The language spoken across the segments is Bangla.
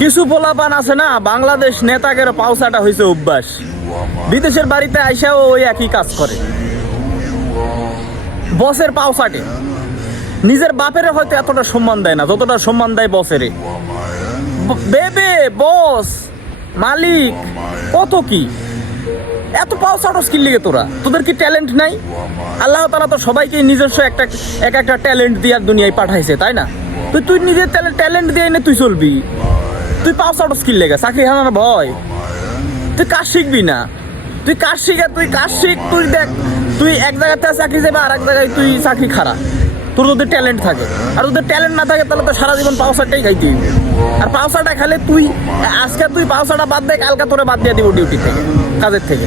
কিছু পোলাপান আছে না, বাংলাদেশ নেতাদের পাউসাটা হয়েছে অভ্যাস। বিদেশের বাড়িতে আইসাও ওই একই কাজ করে, বসের পাউসাটে। নিজের বাপের হয়তো এতটা সম্মান দেয় না যতটা সম্মান দেয় বসেরে। বেবে, বস, মালিক, কত কি এত পাউসাটো স্কিল লিগে তোরা? তোদের কি ট্যালেন্ট নাই? আল্লাহ তাআলা তো সবাইকে নিজস্ব একটা ট্যালেন্ট দিয়ে দুনিয়ায় পাঠাইছে, তাই না? তুই নিজের ট্যালেন্ট দিয়ে এনে তুই চলবি? তুই পাউসাটো স্কিল লেগে চাকরি হারানোর ভয়? তুই কাজ শিখবি না? তুই কাজ শিখ। তুই দেখ, তুই এক জায়গায় চাকরি যাবে আর এক জায়গায় তুই চাকরি খারা। তোর যদি ট্যালেন্ট থাকে, আর তোদের ট্যালেন্ট না থাকে তাহলে তো সারা জীবন পাউসারটাই খাইতে হইবে। আর পাউসারটা খেলে তুই আজকে তুই পাউসারটা বাদ দে, কালকা তোরে বাদ দিয়ে দিব ডিউটি থেকে, কাজের থেকে।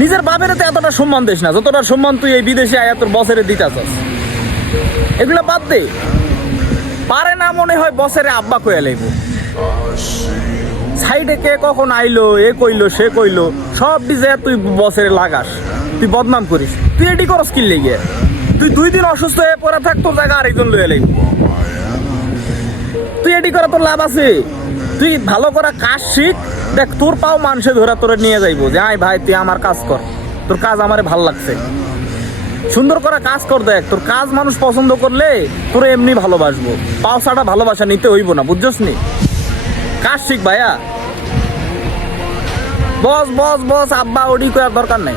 নিজের বাপের তো এতটা সম্মান দিস না যতটা সম্মান তুই এই বিদেশে আয়া তোর বসের দিতে চাস। এগুলো বাদ দে। পারে না মনে হয় বসের আব্বা কইয়া লাইব। সাইডে কে কখন আইলো, এ কইলো সে কইলো, সব ডিজে তুই বসের লাগাস, তুই বদনাম করিস। তুই এডি করস কি লেগে? তুই 2 দিন অসুস্থ হয়ে পড়ে থাক, তোর জায়গা আরেকজন লইয়া লাইব। তুই এডি করা তোর লাভ আছে? তুই ভালো করে কাজ শিখ। দেখ তোর পাও মানুষে ধরে তোরে নিয়ে যাইবো যে আয় ভাই তুই আমার কাজ কর, তোর কাজ আমারে ভাল লাগছে। সুন্দর করে কাজ কর। দেখ তোর কাজ মানুষ পছন্দ করলে তোর এমনি ভালোবাসবো। পাওসাটা ভালোবাসা নিতে হইব না, বুঝছস নি? কাজ শিখ ভাইয়া। বস বস বস আব্বা ওডি করার দরকার নাই।